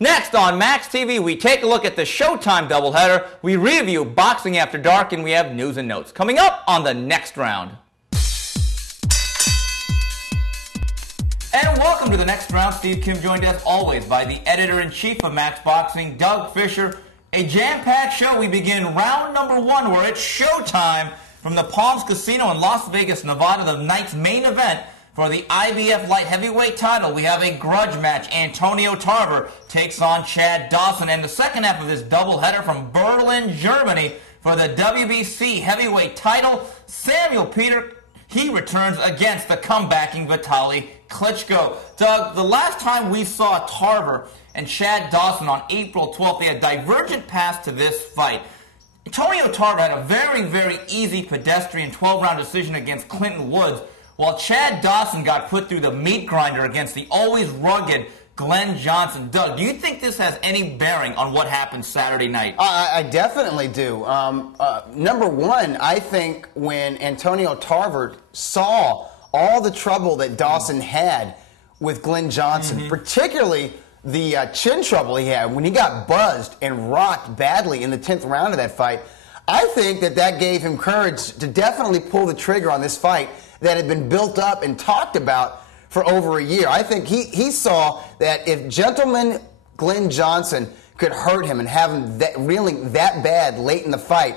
Next on Max TV, we take a look at the Showtime doubleheader, we review Boxing After Dark, and we have news and notes coming up on the next round. And welcome to the next round. Steve Kim joined as always by the editor-in-chief of Max Boxing, Doug Fischer. A jam-packed show. We begin round number one, where it's showtime from the Palms Casino in Las Vegas, Nevada, the night's main event. For the IBF light heavyweight title, we have a grudge match. Antonio Tarver takes on Chad Dawson. And the second half of this doubleheader from Berlin, Germany, for the WBC heavyweight title, Samuel Peter, he returns against the comebacking Vitaly Klitschko. Doug, the last time we saw Tarver and Chad Dawson on April 12th, they had divergent paths to this fight. Antonio Tarver had a very, very easy pedestrian 12-round decision against Clinton Woods, while Chad Dawson got put through the meat grinder against the always rugged Glenn Johnson. Doug, do you think this has any bearing on what happened Saturday night? I definitely do. Number one, I think when Antonio Tarver saw all the trouble that Dawson had with Glenn Johnson, particularly the chin trouble he had when he got buzzed and rocked badly in the 10th round of that fight, I think that gave him courage to definitely pull the trigger on this fight that had been built up and talked about for over a year. I think he saw that if gentleman Glenn Johnson could hurt him and have him reeling that bad late in the fight,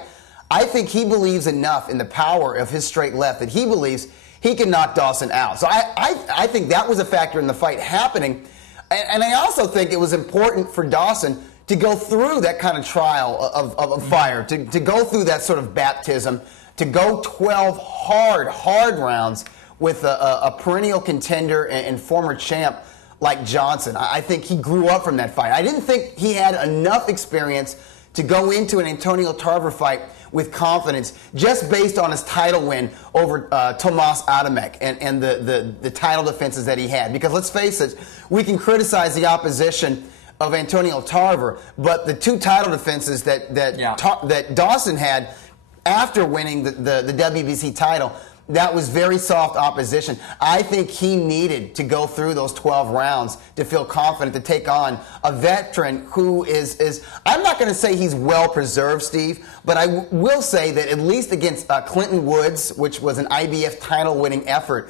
I think he believes enough in the power of his straight left that he believes he can knock Dawson out. So I think that was a factor in the fight happening. And I also think it was important for Dawson to go through that kind of trial of fire, to go through that sort of baptism, to go 12 hard rounds with a perennial contender and former champ like Johnson. I think he grew up from that fight. I didn't think he had enough experience to go into an Antonio Tarver fight with confidence just based on his title win over Tomas Adamek and the title defenses that he had. Because let's face it, we can criticize the opposition of Antonio Tarver, but the two title defenses that Dawson had after winning the WBC title, that was very soft opposition. I think he needed to go through those 12 rounds to feel confident to take on a veteran who is I'm not going to say he's well preserved, Steve, but I will say that at least against Clinton Woods, which was an IBF title winning effort,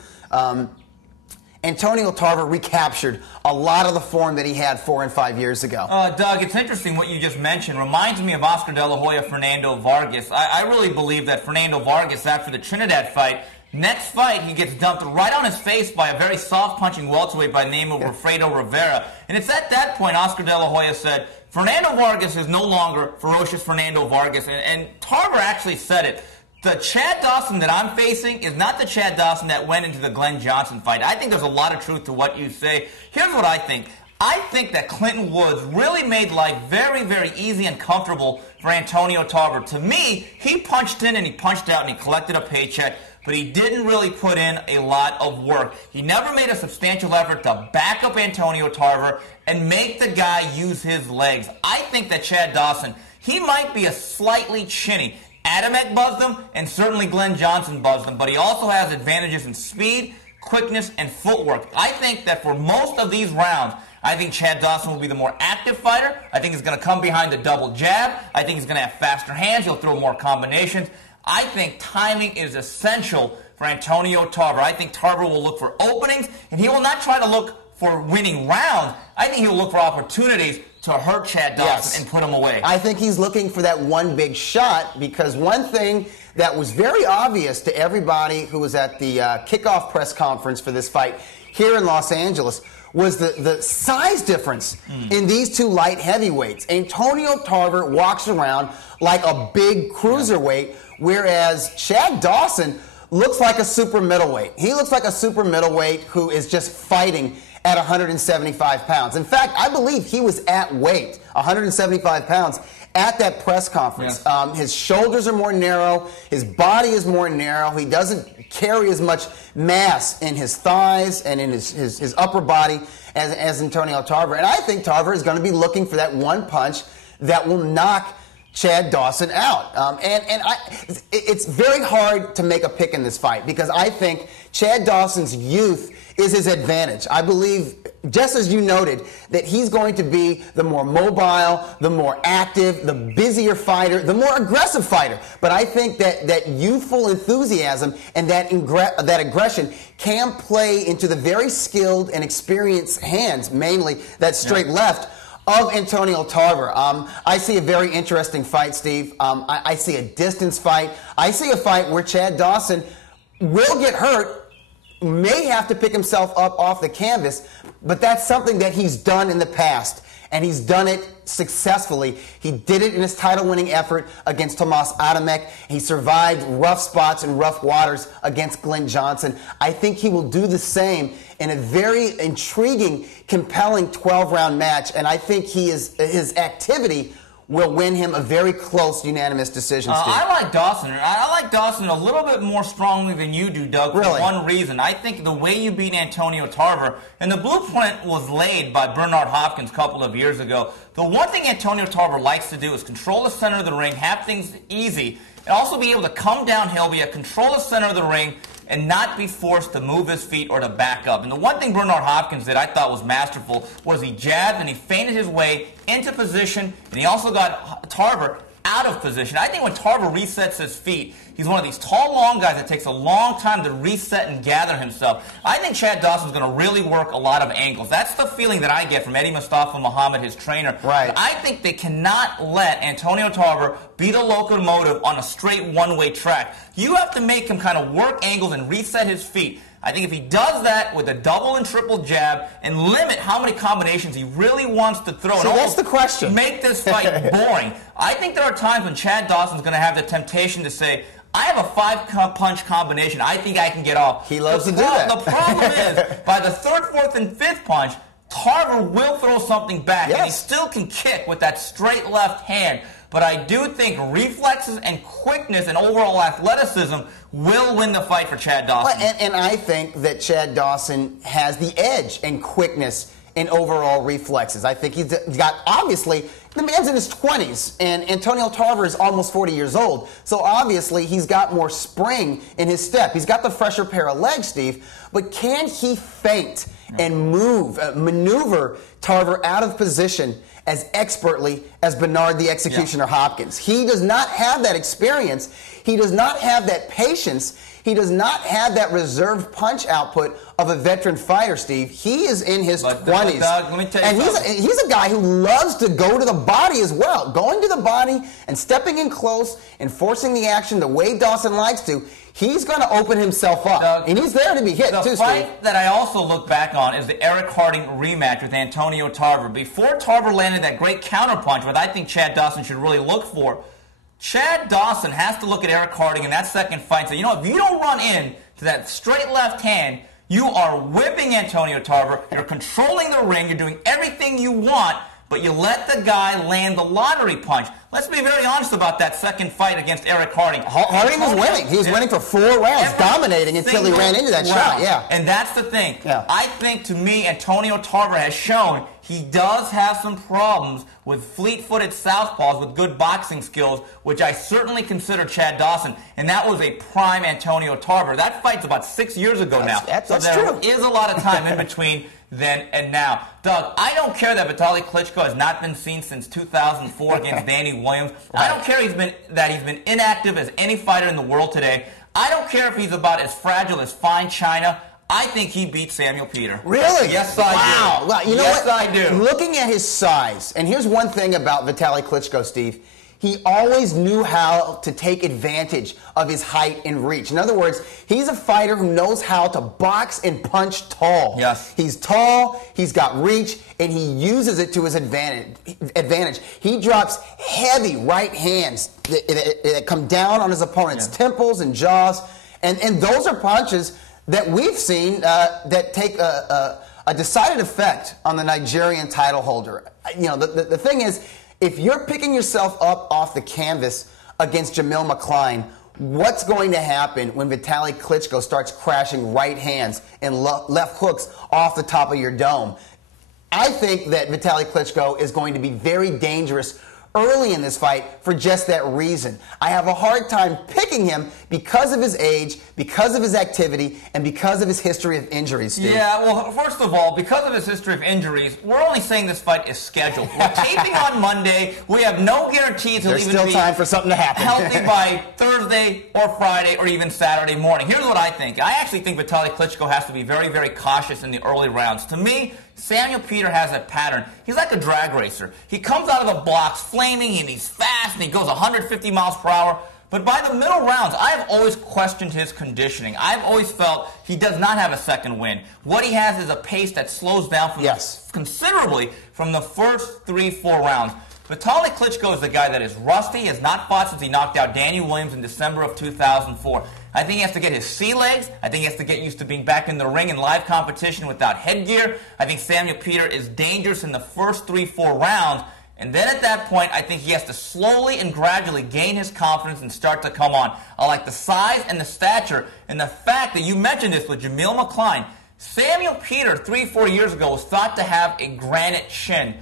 Antonio Tarver recaptured a lot of the form that he had 4 and 5 years ago. Doug, it's interesting what you just mentioned. Reminds me of Oscar De La Hoya, Fernando Vargas. I really believe that Fernando Vargas, after the Trinidad fight, next fight he gets dumped right on his face by a very soft-punching welterweight by the name of Wilfredo Rivera. And it's at that point Oscar De La Hoya said, Fernando Vargas is no longer ferocious Fernando Vargas. And Tarver actually said it. The Chad Dawson that I'm facing is not the Chad Dawson that went into the Glenn Johnson fight. I think there's a lot of truth to what you say. Here's what I think. I think that Clinton Woods really made life very, very easy and comfortable for Antonio Tarver. To me, he punched in and he punched out and he collected a paycheck, but he didn't really put in a lot of work. He never made a substantial effort to back up Antonio Tarver and make the guy use his legs. I think that Chad Dawson, he might be a slightly chinny. Adamek buzzed him, and certainly Glenn Johnson buzzed him, but he also has advantages in speed, quickness, and footwork. I think that for most of these rounds, I think Chad Dawson will be the more active fighter. I think he's going to come behind the double jab. I think he's going to have faster hands. He'll throw more combinations. I think timing is essential for Antonio Tarver. I think Tarver will look for openings, and he will not try to look for winning rounds. I think he'll look for opportunities to hurt Chad Dawson and put him away. I think he's looking for that one big shot, because one thing that was very obvious to everybody who was at the kickoff press conference for this fight here in Los Angeles was the size difference in these two light heavyweights. Antonio Tarver walks around like a big cruiserweight, whereas Chad Dawson looks like a super middleweight. He looks like a super middleweight who is just fighting at 175 pounds. In fact, I believe he was at weight, 175 pounds, at that press conference. Yes. His shoulders are more narrow. His body is more narrow. He doesn't carry as much mass in his thighs and in his upper body as Antonio Tarver. And I think Tarver is going to be looking for that one punch that will knock Chad Dawson out. It's very hard to make a pick in this fight, because I think Chad Dawson's youth is his advantage. I believe just as you noted, that he's going to be the more mobile, the more active, the busier fighter, the more aggressive fighter. But I think that youthful enthusiasm and that aggression can play into the very skilled and experienced hands, mainly that straight left, of Antonio Tarver. I see a very interesting fight, Steve. I see a distance fight. I see a fight where Chad Dawson will get hurt, may have to pick himself up off the canvas, but that's something that he's done in the past, and he's done it successfully. He did it in his title-winning effort against Tomas Adamek. He survived rough spots and rough waters against Glenn Johnson. I think he will do the same in a very intriguing, compelling 12-round match, and I think his activity will win him a very close, unanimous decision, Steve. I like Dawson. I like Dawson a little bit more strongly than you do, Doug, for one reason. I think the way you beat Antonio Tarver, and the blueprint was laid by Bernard Hopkins a couple of years ago. The one thing Antonio Tarver likes to do is control the center of the ring, have things easy, and also be able to come downhill, be able to control the center of the ring, and not be forced to move his feet or to back up. And the one thing Bernard Hopkins did I thought was masterful was he jabbed and he feinted his way into position, and he also got Tarver out of position. I think when Tarver resets his feet, he's one of these tall, long guys that takes a long time to reset and gather himself. I think Chad Dawson's going to really work a lot of angles. That's the feeling that I get from Eddie Mustafa Muhammad, his trainer. Right. But I think they cannot let Antonio Tarver be the locomotive on a straight one-way track. You have to make him kind of work angles and reset his feet. I think if he does that with a double and triple jab and limit how many combinations he really wants to throw, so that's the question. Make this fight boring. I think there are times when Chad Dawson's going to have the temptation to say, I have a 5-punch combination. I think I can get off. He loves to do that. The problem is, by the third, fourth, and fifth punch, Tarver will throw something back, and he still can kick with that straight left hand. But I do think reflexes and quickness and overall athleticism will win the fight for Chad Dawson. And I think that Chad Dawson has the edge in quickness and overall reflexes. I think he's got, obviously, the man's in his 20s, and Antonio Tarver is almost 40 years old. So obviously he's got more spring in his step. He's got the fresher pair of legs, Steve. But can he feint and maneuver Tarver out of position as expertly as Bernard the Executioner Hopkins? He does not have that experience. He does not have that patience. He does not have that reserved punch output of a veteran fighter, Steve. He is in his 20s. Doug, let me tell you something. He's a guy who loves to go to the body as well. Going to the body and stepping in close and forcing the action the way Dawson likes to. He's going to open himself up, Doug, and he's there to be hit, too, The fight that I also look back on is the Eric Harding rematch with Antonio Tarver. Before Tarver landed that great counterpunch, what I think Chad Dawson should really look for, Chad Dawson has to look at Eric Harding in that second fight and say, you know, if you don't run in to that straight left hand, you are whipping Antonio Tarver, you're controlling the ring, you're doing everything you want, but you let the guy land the lottery punch. Let's be very honest about that second fight against Eric Harding. Harding was winning. He was winning for 4 rounds, dominating until he ran into that shot. Yeah. And that's the thing. Yeah. I think, to me, Antonio Tarver has shown he does have some problems with fleet-footed southpaws with good boxing skills, which I certainly consider Chad Dawson. And that was a prime Antonio Tarver. That fight's about 6 years ago now. That's so there true. is a lot of time in between then and now. Doug, I don't care that Vitaly Klitschko has not been seen since 2004 against Danny Williams. I don't care that he's been inactive as any fighter in the world today. I don't care if he's about as fragile as fine china. I think he beat Samuel Peter. Really? Yes, I do. Wow. You know yes, what? I do. Looking at his size, and here's one thing about Vitaly Klitschko, Steve. He always knew how to take advantage of his height and reach. In other words, he's a fighter who knows how to box and punch tall. Yes. He's tall, he's got reach, and he uses it to his advantage. He drops heavy right hands that come down on his opponent's temples and jaws, and those are punches that we've seen that take a decided effect on the Nigerian title holder. You know, the thing is, if you're picking yourself up off the canvas against Jamil McCline, what's going to happen when Vitaly Klitschko starts crashing right hands and left hooks off the top of your dome? I think that Vitaly Klitschko is going to be very dangerous early in this fight for just that reason. I have a hard time picking him because of his age, because of his activity, and because of his history of injuries, Steve. Yeah, well, first of all, because of his history of injuries, we're only saying this fight is scheduled. We're taping on Monday. We have no guarantees he'll There's even still be time for something to happen. healthy by Thursday or Friday or even Saturday morning. Here's what I think. I actually think Vitaly Klitschko has to be very, very cautious in the early rounds. To me, Samuel Peter has a pattern. He's like a drag racer. He comes out of the blocks flaming, and he's fast, and he goes 150 miles per hour. But by the middle rounds, I've always questioned his conditioning. I've always felt he does not have a second wind. What he has is a pace that slows down considerably from the first 3-4 rounds. Vitaly Klitschko is the guy that is rusty, has not fought since he knocked out Danny Williams in December of 2004. I think he has to get his sea legs. I think he has to get used to being back in the ring in live competition without headgear. I think Samuel Peter is dangerous in the first 3-4 rounds. And then at that point, I think he has to slowly and gradually gain his confidence and start to come on. I like the size and the stature and the fact that you mentioned this with Jamil McCline. Samuel Peter, 3-4 years ago, was thought to have a granite chin.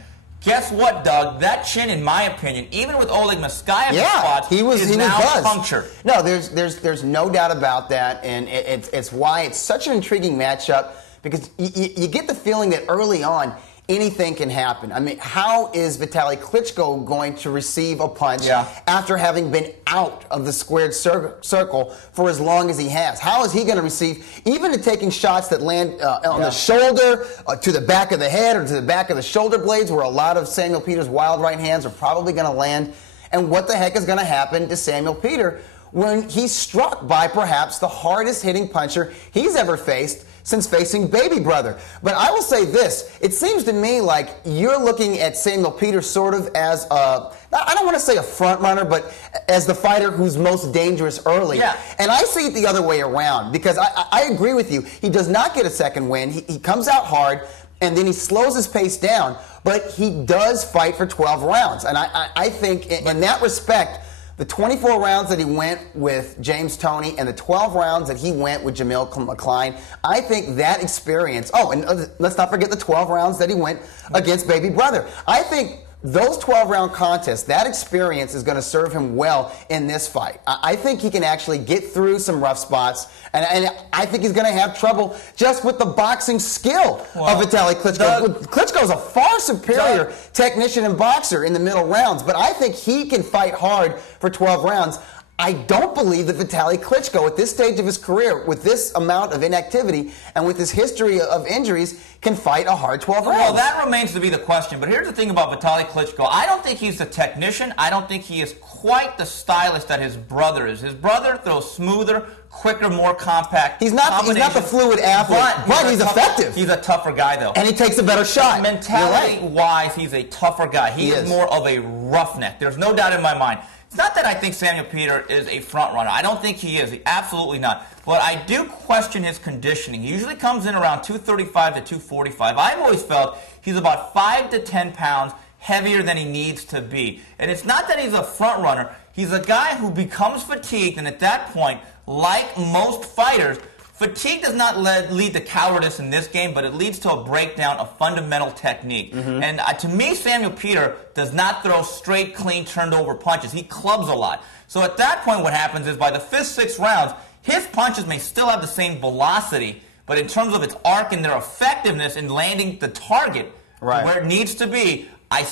Guess what, Doug? That chin, in my opinion, even with Oleg Moskaev's spots, is now punctured. No, there's no doubt about that, and it's why it's such an intriguing matchup, because you get the feeling that early on, anything can happen. I mean, how is Vitaly Klitschko going to receive a punch after having been out of the squared circle for as long as he has? How is he going to receive, even to taking shots that land on the shoulder, to the back of the head, or to the back of the shoulder blades, where a lot of Samuel Peter's wild right hands are probably going to land? And what the heck is going to happen to Samuel Peter when he's struck by perhaps the hardest hitting puncher he's ever faced since facing Baby Brother? But I will say this, it seems to me like you're looking at Samuel Peter sort of as I don't want to say a front runner, but as the fighter who's most dangerous early. Yeah. And I see it the other way around, because I agree with you. He does not get a second win. He comes out hard, and then he slows his pace down, but he does fight for 12 rounds. And I think in that respect, the 24 rounds that he went with James Toney and the 12 rounds that he went with Jamil McCline, I think that experience, and let's not forget the 12 rounds that he went against Baby Brother. I think those 12-round contests, that experience is going to serve him well in this fight. I think he can actually get through some rough spots, and I think he's going to have trouble just with the boxing skill of Vitaly Klitschko. Klitschko's a far superior technician and boxer in the middle rounds, but I think he can fight hard for 12 rounds. I don't believe that Vitaly Klitschko, at this stage of his career, with this amount of inactivity and with his history of injuries, can fight a hard 12 rounds. Well, that remains to be the question. But here's the thing about Vitaly Klitschko. I don't think he's the technician. I don't think he is quite the stylist that his brother is. His brother throws smoother, quicker, more compact. He's not the fluid athlete, but he's effective. He's a tougher guy, though. And he takes a better shot. Mentality-wise, he's a tougher guy. He is more of a roughneck. There's no doubt in my mind. It's not that I think Samuel Peter is a front runner. I don't think he is. Absolutely not. But I do question his conditioning. He usually comes in around 235 to 245. I've always felt he's about 5 to 10 pounds heavier than he needs to be. And it's not that he's a front runner. He's a guy who becomes fatigued, and at that point, like most fighters, fatigue does not lead to cowardice in this game, but it leads to a breakdown of fundamental technique. And to me, Samuel Peter does not throw straight, clean, turned-over punches. He clubs a lot. So at that point, what happens is by the 5th, 6th rounds, his punches may still have the same velocity, but in terms of its arc and their effectiveness in landing the target where it needs to be, I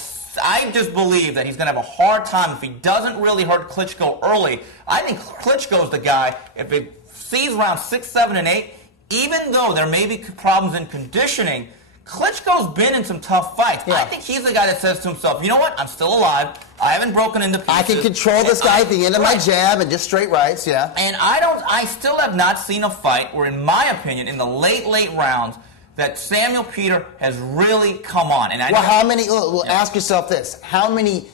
just believe that he's going to have a hard time if he doesn't really hurt Klitschko early. I think Klitschko's the guy, if it sees rounds 6, 7, and 8, even though there may be problems in conditioning, Klitschko's been in some tough fights. I think he's the guy that says to himself, you know what, I'm still alive. I haven't broken into pieces. I can control this guy at the end of my jab and just straight rights, And I still have not seen a fight where, in my opinion, in the late rounds, that Samuel Peter has really come on. And how many, ask yourself this, how many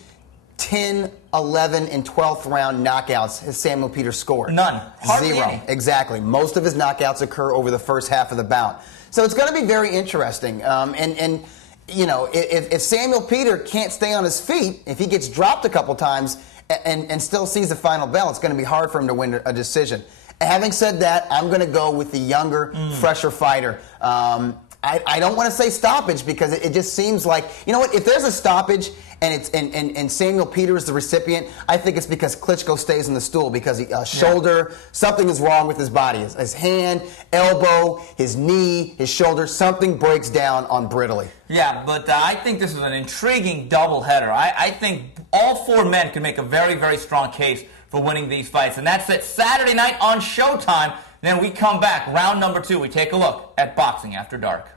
10, 11, and 12th round knockouts has Samuel Peter scored? None. Hardly 0. any. Exactly. Most of his knockouts occur over the first half of the bout. So it's going to be very interesting. And you know, if Samuel Peter can't stay on his feet, if he gets dropped a couple times and still sees the final bell, it's going to be hard for him to win a decision. Having said that, I'm going to go with the younger, fresher fighter. I don't want to say stoppage, because it just seems like, you know what, if there's a stoppage and Samuel Peter is the recipient, I think it's because Klitschko stays in the stool because shoulder, something is wrong with his body. His hand, elbow, his knee, his shoulder, something breaks down on Brittany. Yeah, but I think this is an intriguing doubleheader. I think all four men can make a very, very strong case for winning these fights. And that's it Saturday night on Showtime. Then we come back, round number 2. We take a look at Boxing After Dark.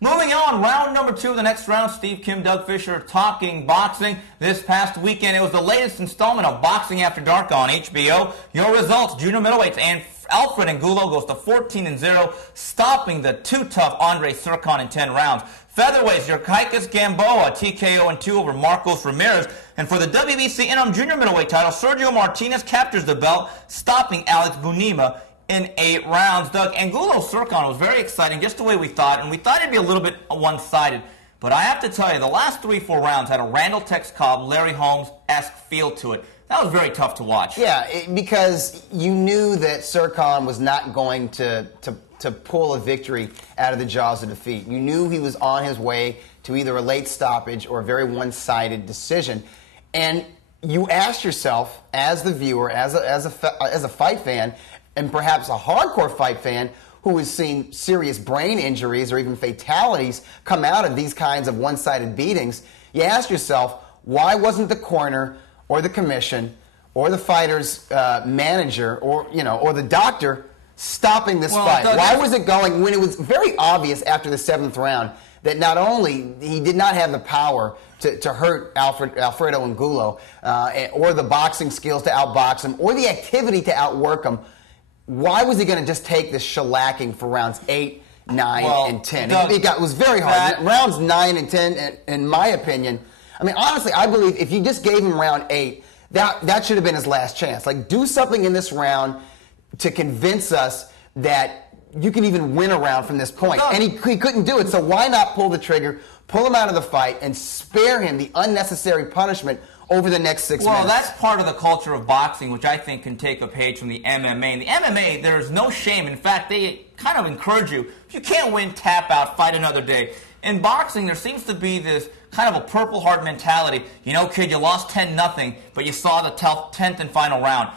Moving on, round number 2, the next round, Steve Kim, Doug Fisher talking boxing. This past weekend, it was the latest installment of Boxing After Dark on HBO. Your results, junior middleweights, and Alfred Angulo goes to 14-0, stopping the too-tough Andre Serkan in 10 rounds. Featherweights, Yurkaitis Gamboa, TKO in 2 over Marcos Ramirez. And for the WBC interim junior middleweight title, Sergio Martinez captures the belt, stopping Alex Bunima in 8 rounds. Doug, Angulo Serkan was very exciting, just the way we thought, and we thought it'd be a little bit one-sided. But I have to tell you, the last 3-4 rounds had a Randall Tex Cobb, Larry Holmes-esque feel to it. That was very tough to watch. Yeah, because you knew that Serkan was not going to pull a victory out of the jaws of defeat. You knew he was on his way to either a late stoppage or a very one-sided decision. And you asked yourself, as the viewer, as a fight fan, and perhaps a hardcore fight fan who has seen serious brain injuries or even fatalities come out of these kinds of one-sided beatings, you ask yourself, why wasn't the corner or the commission or the fighter's manager or the doctor stopping this fight? Why was it going when it was very obvious after the 7th round that not only he did not have the power to hurt Alfredo Angulo or the boxing skills to outbox him or the activity to outwork him? Why was he going to just take this shellacking for rounds 8, 9, and 10? It was very hard. Rounds 9 and 10, in my opinion, I mean, honestly, I believe if you just gave him round 8, that should have been his last chance. Like, do something in this round to convince us that you can even win a round from this point. And he couldn't do it, so why not pull the trigger, pull him out of the fight, and spare him the unnecessary punishment over the next 6 minutes? Well, that's part of the culture of boxing, which I think can take a page from the MMA. In the MMA, there's no shame. In fact, they kind of encourage you, if you can't win, tap out, fight another day. In boxing, there seems to be this kind of a Purple Heart mentality. You know, kid, you lost 10-0, but you saw the 10th and final round.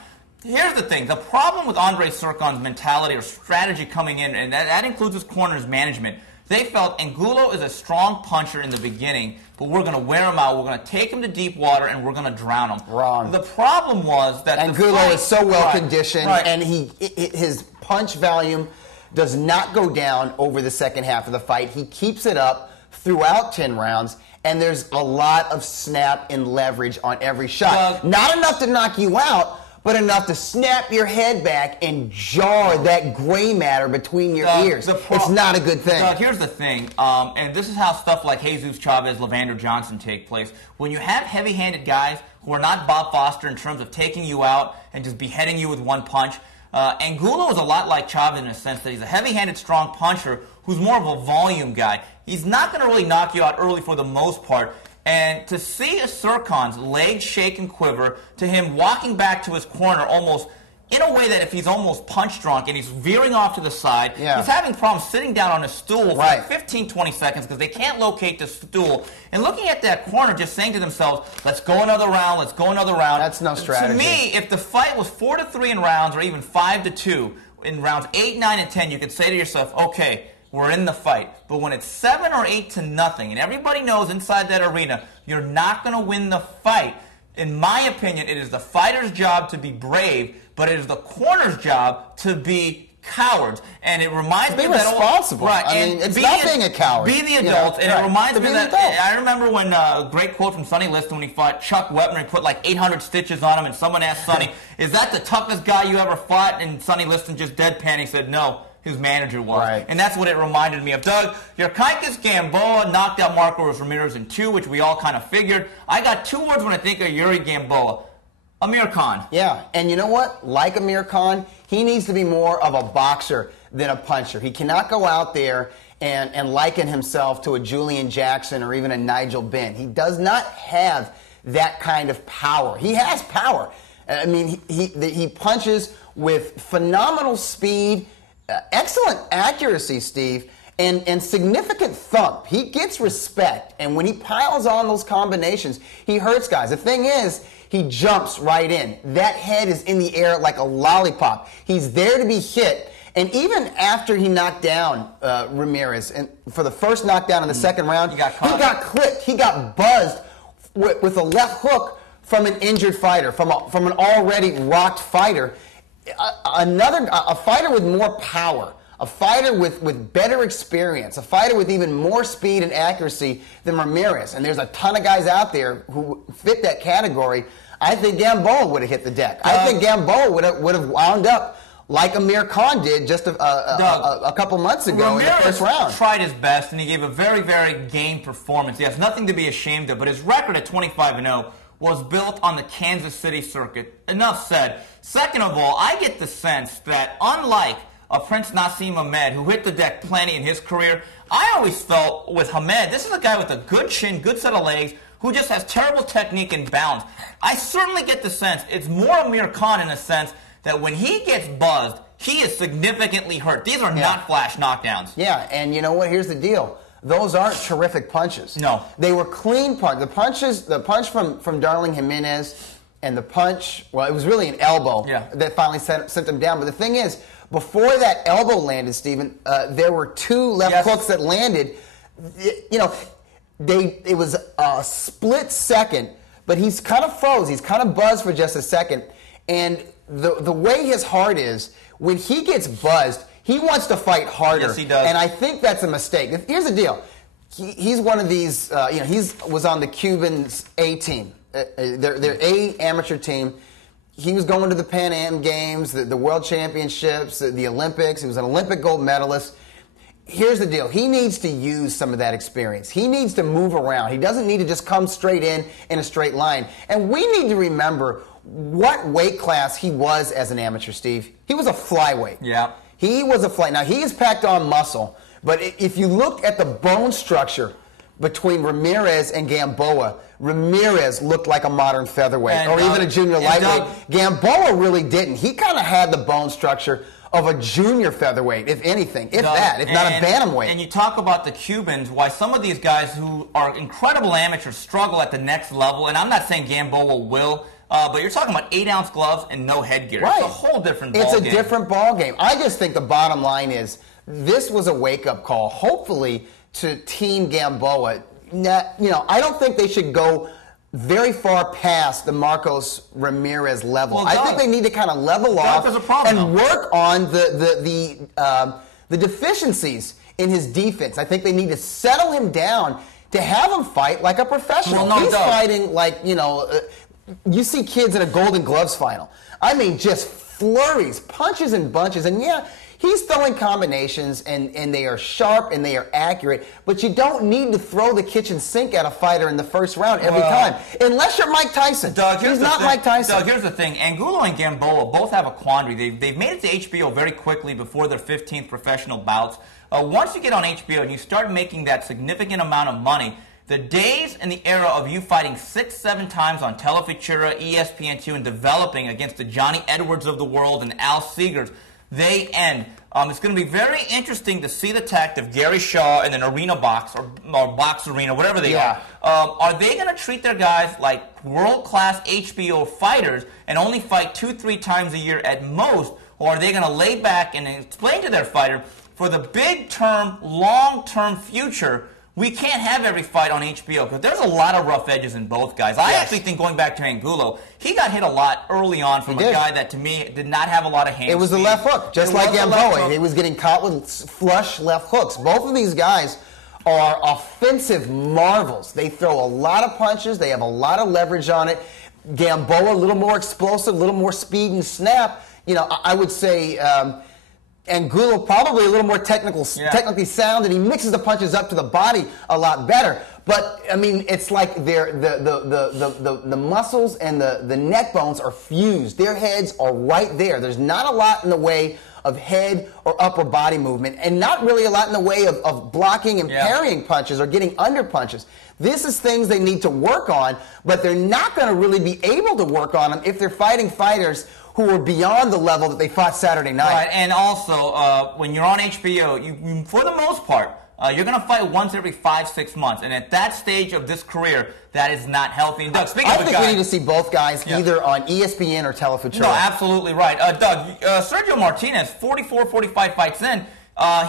Here's the thing. The problem with Andre Serkan's mentality or strategy coming in, and that includes his corner's management, they felt Angulo is a strong puncher in the beginning, but we're going to wear him out, we're going to take him to deep water, and we're going to drown him. Wrong. The problem was that Angulo is so well conditioned, and his punch volume does not go down over the second half of the fight. He keeps it up throughout 10 rounds, and there's a lot of snap and leverage on every shot. Not enough to knock you out, but enough to snap your head back and jar that gray matter between your ears. It's not a good thing. Here's the thing, and this is how stuff like Jesus Chavez, Levander Johnson take place. When you have heavy-handed guys who are not Bob Foster in terms of taking you out and just beheading you with one punch, Angulo is a lot like Chavez in a sense that he's a heavy-handed, strong puncher who's more of a volume guy. He's not going to really knock you out early for the most part. And to see a Serkan's legs shake and quiver, to him walking back to his corner almost in a way that if he's almost punch drunk and he's veering off to the side, he's having problems sitting down on his stool for like 15, 20 seconds because they can't locate the stool. And looking at that corner, just saying to themselves, let's go another round, let's go another round. That's no strategy. To me, if the fight was 4-3 in rounds or even 5-2, in rounds 8, 9, and 10, you could say to yourself, okay, we're in the fight. But when it's 7 or 8-0, and everybody knows inside that arena, you're not going to win the fight. In my opinion, it is the fighter's job to be brave, but it is the corner's job to be cowards. And it reminds me of that responsible. Right. I mean, it's not being a coward. Be the adult. And it reminds me of that. I remember when a great quote from Sonny Liston when he fought Chuck Wepner. He put like 800 stitches on him, and someone asked Sonny, is that the toughest guy you ever fought? And Sonny Liston just deadpan. He said, no. His manager was. Right. And that's what it reminded me of. Doug, Yurkaitis Gamboa knocked out Marcos Ramirez in 2, which we all kind of figured. I got 2 words when I think of Yuri Gamboa. Amir Khan. Yeah, and you know what? Like Amir Khan, he needs to be more of a boxer than a puncher. He cannot go out there and liken himself to a Julian Jackson or even a Nigel Benn. He does not have that kind of power. He has power. I mean, he punches with phenomenal speed, excellent accuracy, Steve, and significant thump. He gets respect, and when he piles on those combinations, he hurts guys. The thing is, he jumps right in. That head is in the air like a lollipop. He's there to be hit. And even after he knocked down Ramirez, and for the first knockdown in the second round, he got clipped. He got buzzed with a left hook from an injured fighter, from an already rocked fighter. A fighter with more power, a fighter with better experience, a fighter with even more speed and accuracy than Ramirez. And there's a ton of guys out there who fit that category. I think Gamboa would have hit the deck. I think Gamboa would have wound up like Amir Khan did just a couple months ago Ramirez in the first round. Tried his best, and he gave a very, very game performance. He has nothing to be ashamed of, but his record at 25-0 was built on the Kansas City circuit. Enough said. Second of all, I get the sense that unlike a Prince Nassim Hamed, who hit the deck plenty in his career, I always felt with Hamed, this is a guy with a good chin, good set of legs, who just has terrible technique and balance. I certainly get the sense it's more Amir Khan in a sense that when he gets buzzed, he is significantly hurt. These are not flash knockdowns. Yeah, and you know what? Here's the deal. Those aren't terrific punches. No. They were clean punches. The punch from Darling Jimenez and the punch, well, it was really an elbow that finally sent him down. But the thing is, before that elbow landed, Stephen, there were two left hooks that landed. You know, it was a split second, but he's kind of froze. He's kind of buzzed for just a second. And the way his heart is, when he gets buzzed, he wants to fight harder. Yes, he does. And I think that's a mistake. Here's the deal. He's one of these, he was on the Cubans A team, their A amateur team. He was going to the Pan Am Games, the World Championships, the Olympics. He was an Olympic gold medalist. Here's the deal. He needs to use some of that experience. He needs to move around. He doesn't need to just come straight in a straight line. And we need to remember what weight class he was as an amateur, Steve. He was a flyweight. Yeah. He was a flyweight. Now, he has packed on muscle, but if you look at the bone structure between Ramirez and Gamboa, Ramirez looked like a modern featherweight or even a junior lightweight. Gamboa really didn't. He kind of had the bone structure of a junior featherweight, if anything, if not a bantamweight. And you talk about the Cubans, why some of these guys who are incredible amateurs struggle at the next level, and I'm not saying Gamboa will, but you're talking about 8-ounce gloves and no headgear. Right. It's a whole different ballgame. It's a different ballgame. I just think the bottom line is this was a wake-up call, hopefully, to Team Gamboa. I don't think they should go very far past the Marcos Ramirez level. I think they need to kind of level off and work on the deficiencies in his defense. I think they need to settle him down to have him fight like a professional. He's fighting like, you see kids in a Golden Gloves final. I mean, just flurries, punches and bunches. And he's throwing combinations, and they are sharp and they are accurate, but you don't need to throw the kitchen sink at a fighter in the first round every time, unless you're Mike Tyson. Doug, he's not Mike Tyson. Doug, here's the thing. Angulo and Gamboa both have a quandary. They've made it to HBO very quickly before their 15th professional bouts. Once you get on HBO and you start making that significant amount of money, the days and the era of you fighting 6-7 times on Telefutura, ESPN2, and developing against the Johnny Edwards of the world and Al Seegers, they end. It's going to be very interesting to see the tact of Gary Shaw in an arena box or box arena, whatever they are. Are they going to treat their guys like world-class HBO fighters and only fight 2-3 times a year at most, or are they going to lay back and explain to their fighter, for the big-term, long-term future, we can't have every fight on HBO because there's a lot of rough edges in both guys. I actually think, going back to Angulo, he got hit a lot early on from a guy that, to me, did not have a lot of hand It was speed. the left hook, just like Gamboa. He was getting caught with flush left hooks. Both of these guys are offensive marvels. They throw a lot of punches. They have a lot of leverage on it. Gamboa, a little more explosive, a little more speed and snap. I would say Angulo probably a little more technically sound, and he mixes the punches up to the body a lot better. But I mean, it's like the muscles and the neck bones are fused. Their heads are right there. There's not a lot in the way of head or upper body movement, and not really a lot in the way of blocking and parrying punches or getting under punches. This is things they need to work on, but they're not going to really be able to work on them if they're fighting fighters who were beyond the level that they fought Saturday night. Right, and also, when you're on HBO, you for the most part, you're going to fight once every 5-6 months. And at that stage of this career, that is not healthy. And Doug, speaking I of think we need to see both guys either on ESPN or Telefutura. No, absolutely right. Doug, Sergio Martinez, 45 fights in,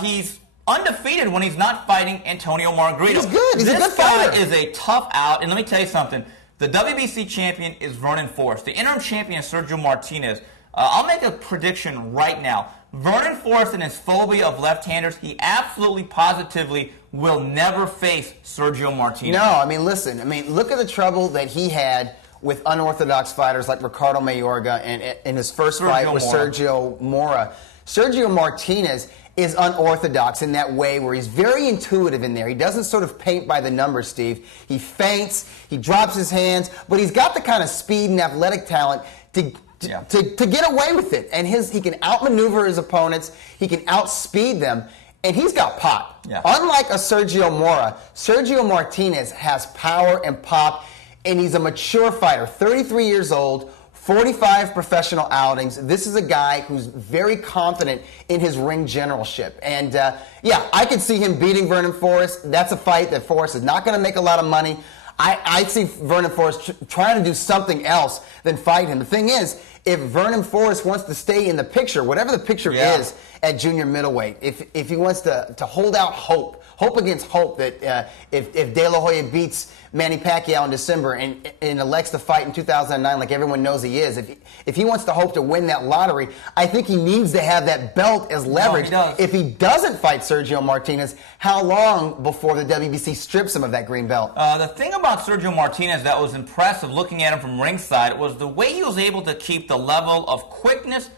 he's undefeated when he's not fighting Antonio Margarito. He's good. He's a good fighter. This guy is a tough out. And let me tell you something. The WBC champion is Vernon Forrest. The interim champion is Sergio Martinez. I'll make a prediction right now. Vernon Forrest and his phobia of left-handers, he absolutely, positively will never face Sergio Martinez. No, I mean, listen. I mean, look at the trouble that he had with unorthodox fighters like Ricardo Mayorga and in his first fight with Sergio Mora. Sergio Martinez is unorthodox in that way where he's very intuitive in there. He doesn't sort of paint by the numbers, Steve. He feints, he drops his hands, but he's got the kind of speed and athletic talent to get away with it. And he can outmaneuver his opponents, he can outspeed them, and he's got pop. Yeah. Unlike a Sergio Mora, Sergio Martinez has power and pop, and he's a mature fighter, 33 years old, 45 professional outings. This is a guy who's very confident in his ring generalship. And, I could see him beating Vernon Forrest. That's a fight that Forrest is not going to make a lot of money. I see Vernon Forrest trying to do something else than fight him. The thing is, if Vernon Forrest wants to stay in the picture, whatever the picture is at junior middleweight, if he wants to hold out hope against hope that if De La Hoya beats Manny Pacquiao in December and elects to fight in 2009 like everyone knows he is, if he wants to hope to win that lottery, I think he needs to have that belt as leverage. If he doesn't fight Sergio Martinez, how long before the WBC strips him of that green belt? The thing about Sergio Martinez that was impressive looking at him from ringside was the way he was able to keep the level of quickness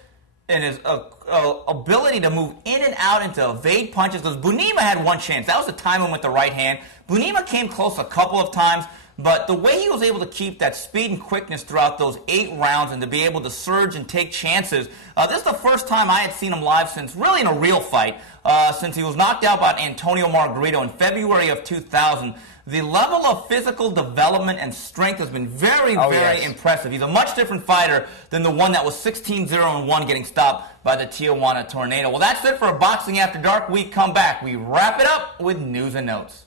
and his ability to move in and out and to evade punches. Because Bunima had one chance. That was the timing with the right hand. Bunima came close a couple of times, but the way he was able to keep that speed and quickness throughout those 8 rounds and to be able to surge and take chances, this is the first time I had seen him live since really in a real fight, since he was knocked out by Antonio Margarito in February of 2000. The level of physical development and strength has been very impressive. He's a much different fighter than the one that was 16-0-1 getting stopped by the Tijuana Tornado. Well, that's it for Boxing After Dark. We come back. We wrap it up with news and notes.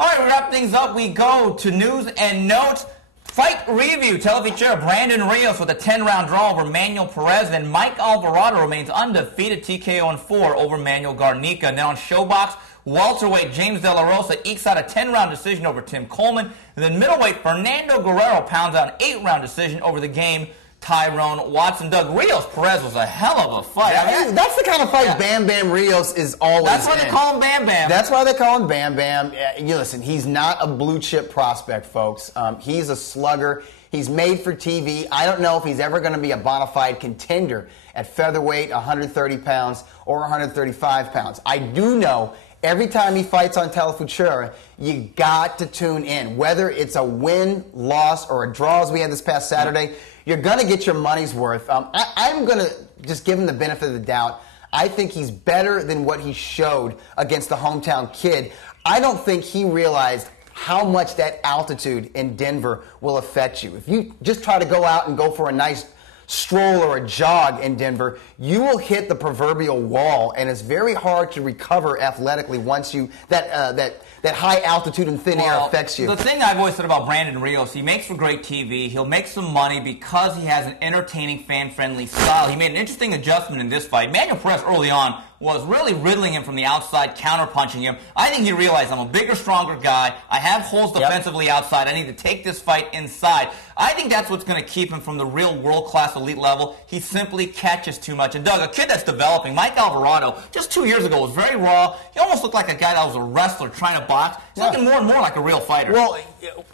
All right, we wrap things up. We go to news and notes. Fight review. Telefutura, Brandon Rios with a 10-round draw over Manuel Perez. Then Mike Alvarado remains undefeated, TKO in 4 over Manuel Garnica. And then on Showbox, welterweight James De La Rosa ekes out a 10-round decision over Tim Coleman. And then middleweight Fernando Guerrero pounds out an 8-round decision over the game Tyrone Watson. Doug, Rios Perez was a hell of a fight. That's the kind of fight Bam Bam Rios is always That's why they call him Bam Bam. That's why they call him Bam Bam. Listen, he's not a blue chip prospect, folks. He's a slugger. He's made for TV. I don't know if he's ever going to be a bona fide contender at featherweight, 130 pounds or 135 pounds. I do know every time he fights on Telefutura, you got to tune in. Whether it's a win, loss, or a draw as we had this past Saturday, you're going to get your money's worth. I'm going to just give him the benefit of the doubt. I think he's better than what he showed against the hometown kid. I don't think he realized how much that altitude in Denver will affect you. If you just try to go out and go for a nice stroll or a jog in Denver, you will hit the proverbial wall, and it's very hard to recover athletically once that high altitude and thin air affects you. The thing I've always said about Brandon Rios, he makes for great TV. He'll make some money because he has an entertaining, fan-friendly style. He made an interesting adjustment in this fight. Manuel Perez early on was really riddling him from the outside, counter-punching him. I think he realized, I'm a bigger, stronger guy. I have holes defensively outside. I need to take this fight inside. I think that's what's going to keep him from the real world-class elite level. He simply catches too much. And Doug, a kid that's developing, Mike Alvarado, just 2 years ago was very raw. He almost looked like a guy that was a wrestler trying to box. He's looking more and more like a real fighter. Well,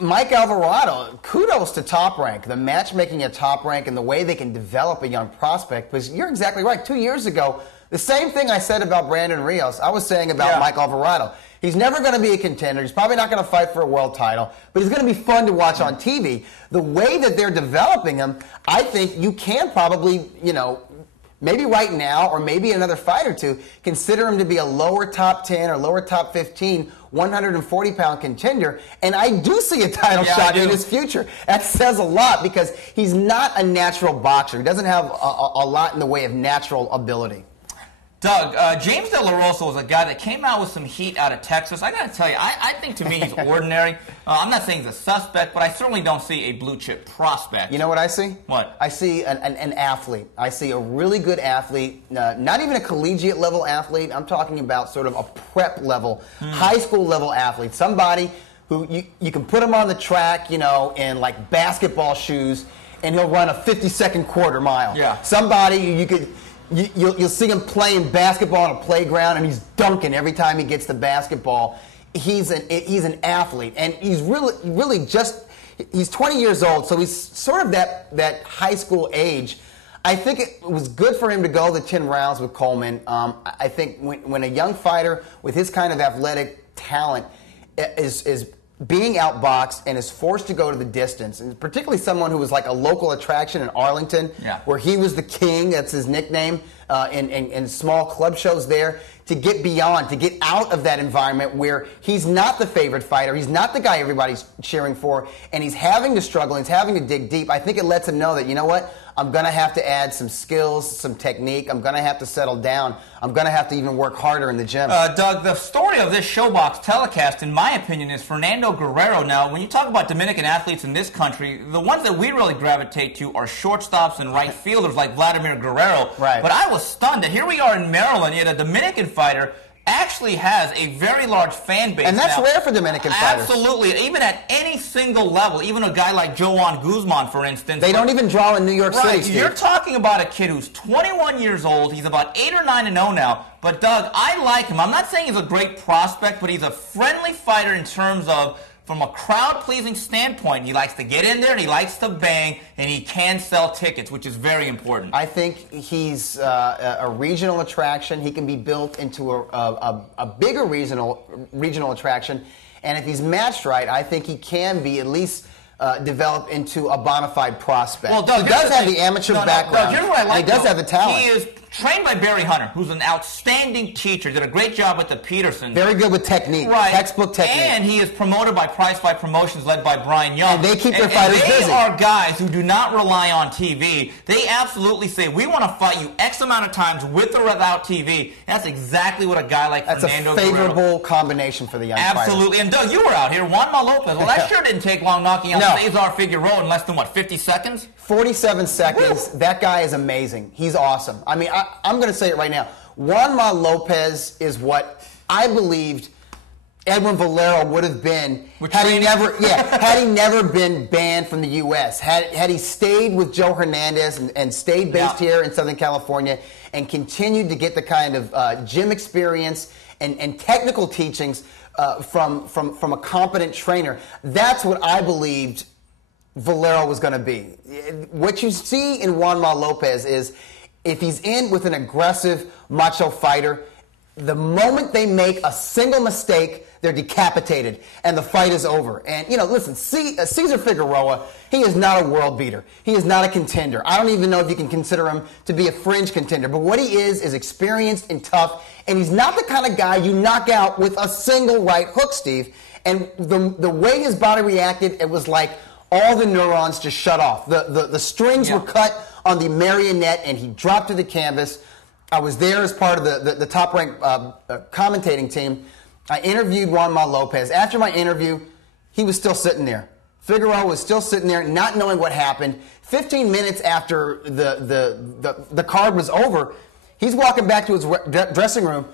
Mike Alvarado, kudos to Top Rank, the matchmaking at Top Rank and the way they can develop a young prospect. Because you're exactly right. 2 years ago, the same thing I said about Brandon Rios, I was saying about Mike Alvarado. He's never going to be a contender. He's probably not going to fight for a world title, but he's going to be fun to watch on TV. The way that they're developing him, I think you can probably, maybe right now or maybe another fight or two, consider him to be a lower top 10 or lower top 15 140-pound contender, and I do see a title shot in his future. That says a lot because he's not a natural boxer. He doesn't have a lot in the way of natural ability. Doug, James De La Rosa was a guy that came out with some heat out of Texas. I got to tell you, I think to me he's ordinary. I'm not saying he's a suspect, but I certainly don't see a blue-chip prospect. You know what I see? What? I see an athlete. I see a really good athlete, not even a collegiate-level athlete. I'm talking about sort of a prep-level, high school-level athlete. Somebody who you can put him on the track, in like basketball shoes, and he'll run a 50-second quarter mile. Yeah. Somebody you could... You'll see him playing basketball on a playground, and he's dunking every time he gets the basketball. He's an athlete, and he's really just he's 20 years old, so he's sort of that high school age. I think it was good for him to go the 10 rounds with Coleman. I think when a young fighter with his kind of athletic talent is being outboxed and is forced to go to the distance, and particularly someone who was like a local attraction in Arlington, where he was the king, that's his nickname, in small club shows there, to get beyond, to get out of that environment where he's not the favorite fighter, he's not the guy everybody's cheering for, and he's having to struggle, he's having to dig deep. I think it lets him know that, you know what, I'm going to have to add some skills, some technique. I'm going to have to settle down. I'm going to have to even work harder in the gym. Doug, the story of this ShoBox telecast, in my opinion, is Fernando Guerrero. Now, when you talk about Dominican athletes in this country, the ones that we really gravitate to are shortstops and right fielders like Vladimir Guerrero. Right. But I was stunned that here we are in Maryland, yet a Dominican fighter actually has a very large fan base. And that's now, rare for Dominican fighters. Absolutely. Even at any single level, even a guy like Joan Guzman, for instance. They don't even draw in New York City, Steve. You're talking about a kid who's 21 years old. He's about 8 or 9-0 now. But, Doug, I like him. I'm not saying he's a great prospect, but he's a friendly fighter in terms of, from a crowd-pleasing standpoint, he likes to get in there, and he likes to bang, and he can sell tickets, which is very important. I think he's a regional attraction. He can be built into a bigger regional attraction. And if he's matched right, I think he can be at least develop into a bona fide prospect. Well, Doug, he does have the amateur background. Doug, here's what I like, he does have the talent. He is trained by Barry Hunter, who's an outstanding teacher, did a great job with the Petersons. Very good with technique, textbook technique. And he is promoted by Prize Fight Promotions, led by Brian Young. And they keep their fighters busy. They are guys who do not rely on TV. They absolutely say, we want to fight you X amount of times with or without TV. That's exactly what a guy like Fernando Guerrero. That's a favorable combination for the young fighter. Absolutely. And Doug, you were out here. Juanma Lopez. Well, that sure didn't take long knocking out Cesar Figueroa in less than, 50 seconds? 47 seconds. Woo! That guy is amazing. He's awesome. I mean, I'm going to say it right now. Juanma Lopez is what I believed Edwin Valero would have been had he never been banned from the U.S. Had he stayed with Joe Hernandez and stayed based here in Southern California and continued to get the kind of gym experience and technical teachings from a competent trainer. That's what I believed Valero was going to be. What you see in Juanma Lopez is if he's in with an aggressive macho fighter, the moment they make a single mistake, they're decapitated, and the fight is over. And, listen, Cesar Figueroa, he is not a world beater. He is not a contender. I don't even know if you can consider him to be a fringe contender. But what he is experienced and tough, and he's not the kind of guy you knock out with a single right hook, Steve. And the way his body reacted, it was like all the neurons just shut off. The strings were cut on the marionette, and he dropped to the canvas. I was there as part of the top-ranked commentating team. I interviewed Juanma Lopez. After my interview, he was still sitting there. Figueroa was still sitting there, not knowing what happened. 15 minutes after the card was over, he's walking back to his dressing room.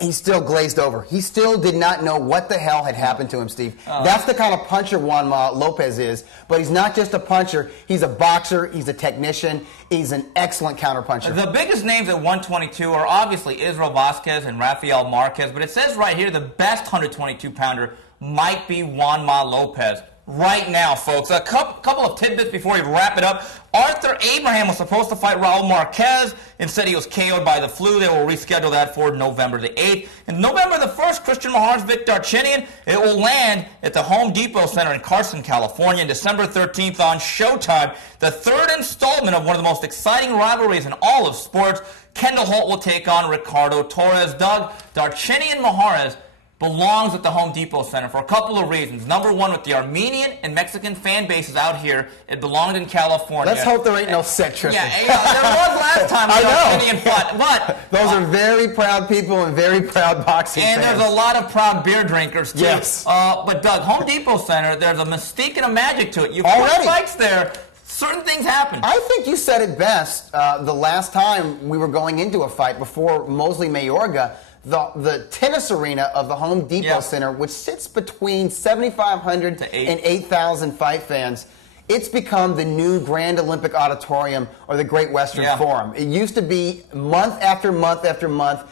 He's still glazed over. He still did not know what the hell had happened to him, Steve. That's the kind of puncher Juanma Lopez is. But he's not just a puncher. He's a boxer. He's a technician. He's an excellent counterpuncher. The biggest names at 122 are obviously Israel Vasquez and Rafael Marquez. But it says right here the best 122-pounder might be Juanma Lopez. Right now, folks. A couple of tidbits before we wrap it up. Arthur Abraham was supposed to fight Raul Marquez. Instead, he was KO'd by the flu. They will reschedule that for November the 8th. And November the 1st, Christian Mahar's Vic Darchinyan. It will land at the Home Depot Center in Carson, California, December 13th on Showtime. The third installment of one of the most exciting rivalries in all of sports. Kendall Holt will take on Ricardo Torres. Doug, Darchinyan Maharez. belongs at the Home Depot Center for a couple of reasons. Number one, with the Armenian and Mexican fan bases out here, it belonged in California. Let's hope there ain't no set tripping. Yeah, there was last time with Armenian fun, but those are very proud people and very proud boxing and fans. There's a lot of proud beer drinkers too. Yes. But Doug, Home Depot Center, there's a mystique and a magic to it. You put Already. fights there, certain things happen. I think you said it best the last time we were going into a fight before Mosley Mayorga. The tennis arena of the Home Depot Center, which sits between 7,500 and 8,000 fight fans, it's become the new Grand Olympic Auditorium or the Great Western Forum. It used to be month after month after month.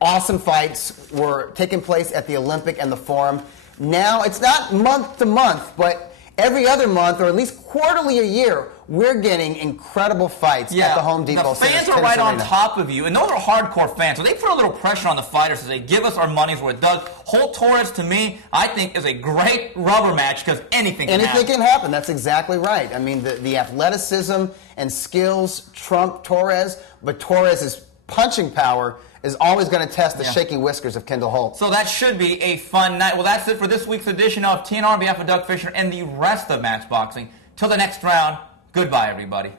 Awesome fights were taking place at the Olympic and the Forum. Now it's not month to month, but every other month or at least quarterly a year, we're getting incredible fights at the Home Depot Center. The fans are right on top of you, and those are hardcore fans, so they put a little pressure on the fighters as they give us our money's worth. Doug, Holt Torres, to me, I think is a great rubber match because anything can happen. Anything can happen. That's exactly right. I mean, the athleticism and skills trump Torres, but Torres' punching power is always going to test the shaky whiskers of Kendall Holt. So that should be a fun night. Well, that's it for this week's edition of TNR on behalf of Doug Fischer and the rest of Matchboxing. Till the next round, goodbye, everybody.